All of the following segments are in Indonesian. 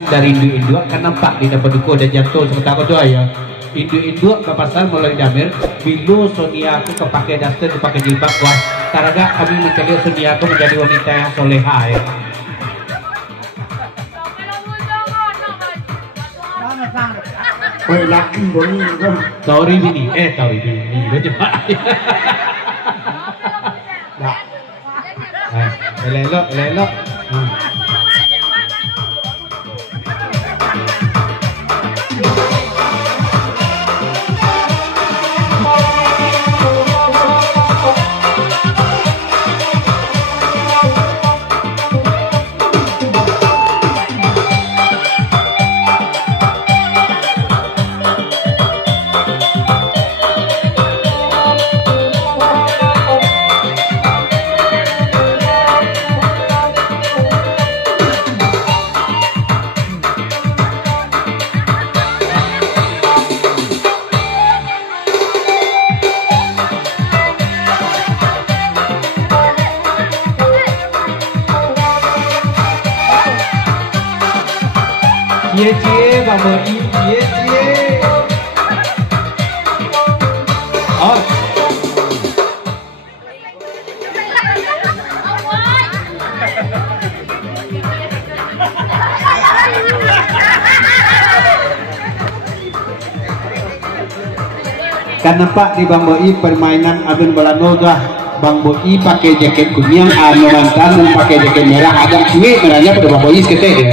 dari induk-induk kan nampak di dapat duko dan jatuh sementara tu ya induk-induk ke pasar mulai damir bila Sonia aku kepake daster dipakai jilbab wah taraga kami mencari Sonia aku menjadi wanita yang soleha ya. Oh laki boni kan. Tauri bini coba elok cie babo cie oh kan nampak di Bang Boi permainan abin bola noga Bang Boi pakai jaket kuning anu mantan pakai jaket merah agak sulit merahnya pada Bang Boi sekete ya.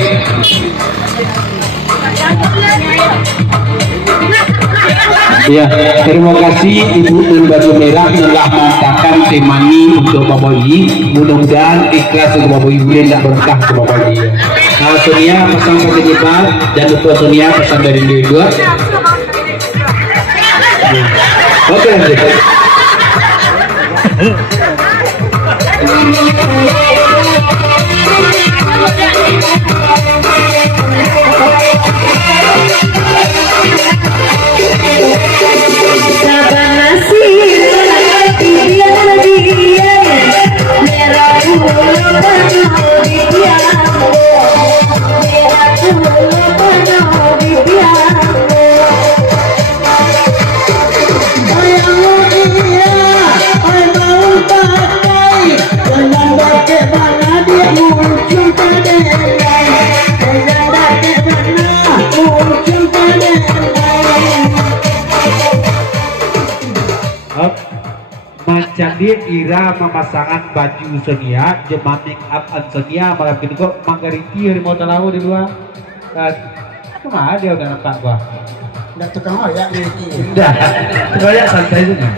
Ya, terima kasih Ibu dan Baju Merah telah mengatakan temani untuk Bapak Boi. Mudah-mudahan ikhlas untuk Bapak Boi boleh tidak berkah ke Bapak Boi. Nah, Sonia pesan pakai jilbab dan untuk Sonia pesan dari dua. Oke, Jadi Ira memasangkan baju Sonia, jema make up Sonia malam ini kok manggariti dari mau tahu di luar. Cuma dia udah nampak gua. Udah tukang ya di sini. Udah. Coba santai saja.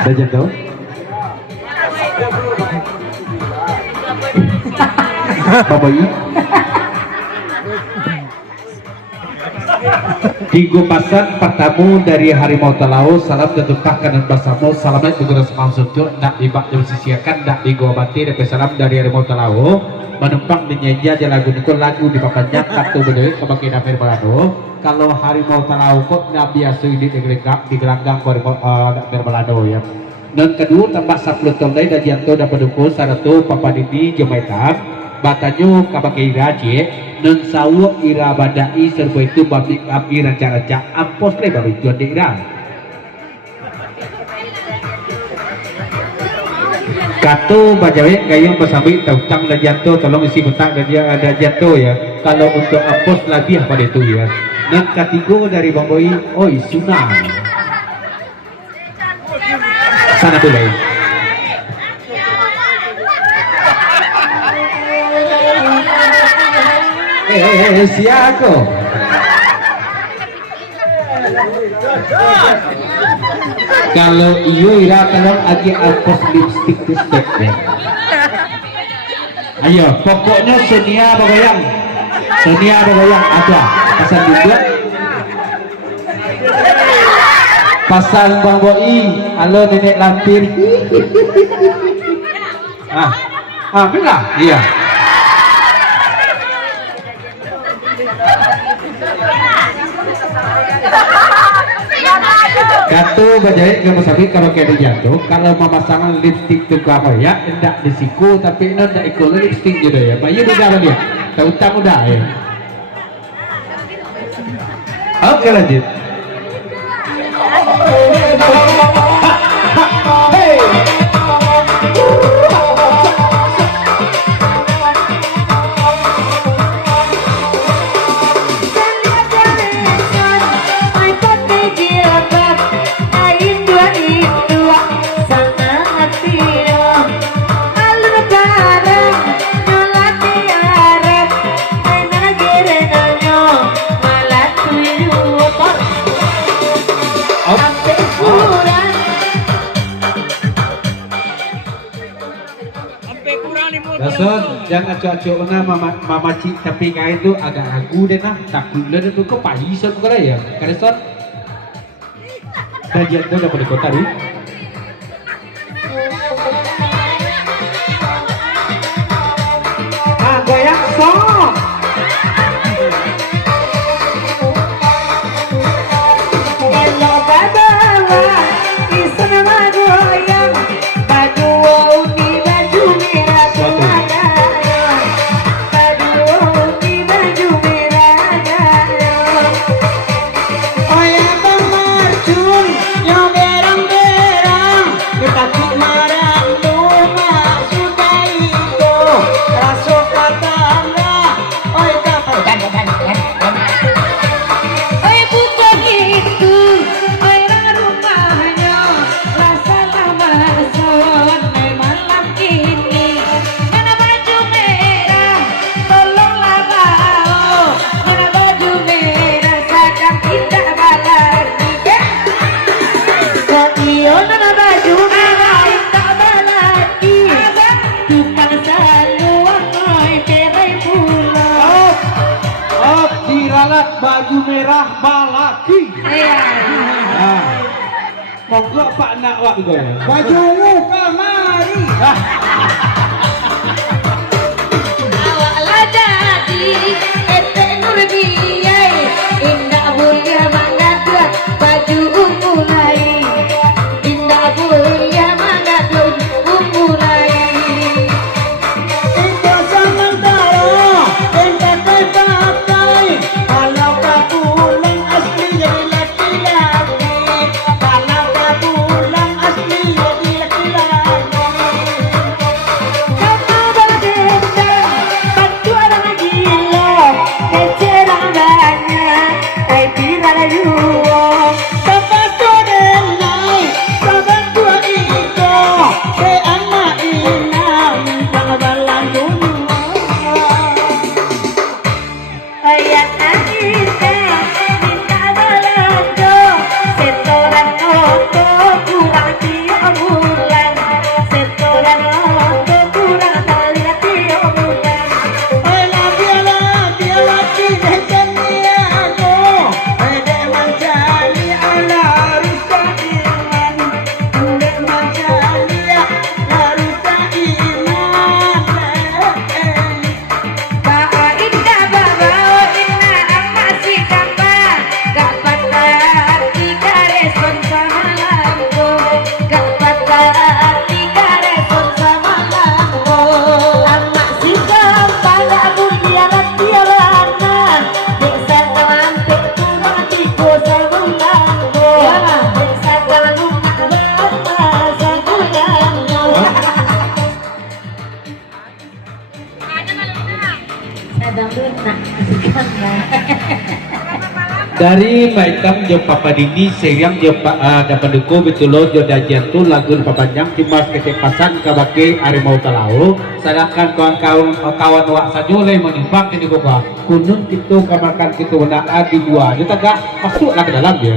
Udah jatuh? Bapak I Tigo pasat pertamu dari Harimau Talau salam tetukah kanan basamu salamat bukan semansutu nak dibak disisiakan nak digobati dari salam dari Harimau Talau menumpang dinyanyi aja lagu di papannya kartu bedeuh kebaki Namir Balado kalau Harimau Talau kok nabi asu ini di gelanggang Namir Balado ya. Dan kedua tambah 10 tahun dari dajianto dapat duku saratu papadidi jemaitam batanyo kabake iraje dan sawo ira badai serba itu babik api ranca-ranca ampos le babi tuan di ira Katu bajawek gayung bersambit tautang dan jatuh tolong isi bentak dan dia ada jatuh ya. Kalau untuk apos labiah pada itu ya. Dan ketiga dari Bang Boy, oi sunang. Sana boleh. Siako. Kalau iyo ira tolong agi apos lipstick di step ya. Ayo, pokoknya Sonia Bagoyang. Sonia Bagoyang ada. Pasal juga. Pasal Bang Boi, halo nenek lampir. Benar? Iya. Katu bajai kamu sabi kalau kena jatuh kalau memasang lipstick tu apa ya tidak disiku tapi tidak ikut lipstick juga ya bayu udah dia tahu tak udah ya oke lanjut Dason, jangan cuak-cuak mama cik tapi kain tu agak ragu deh nah takut lah tu kau pagi so kau ya kan Dason kajian tu dapat di kota tu goyang sok baju merah balaki. Monggo Pak nak wak go ya. Bajumu kamari. Awak lah jadi ete nur biai indah mulia mangga tuat baju mulai indah mulia mangga tuat mulai Ito samantara, ente pakai. Kalau kapulang asli jadi laki-laki. Kalau kapulang asli jadi laki-laki. nak sekarang. Dari Maitam jeung Papa Didi sayang jeung dapat deku betulo joda jantu lagu papanjang timas ketepasan kabake harimau talau sedangkan kawan-kawan wak sajule menimbang ini kok kunun itu kamarkan kitu na di dua dia tagak masuk ke dalam ya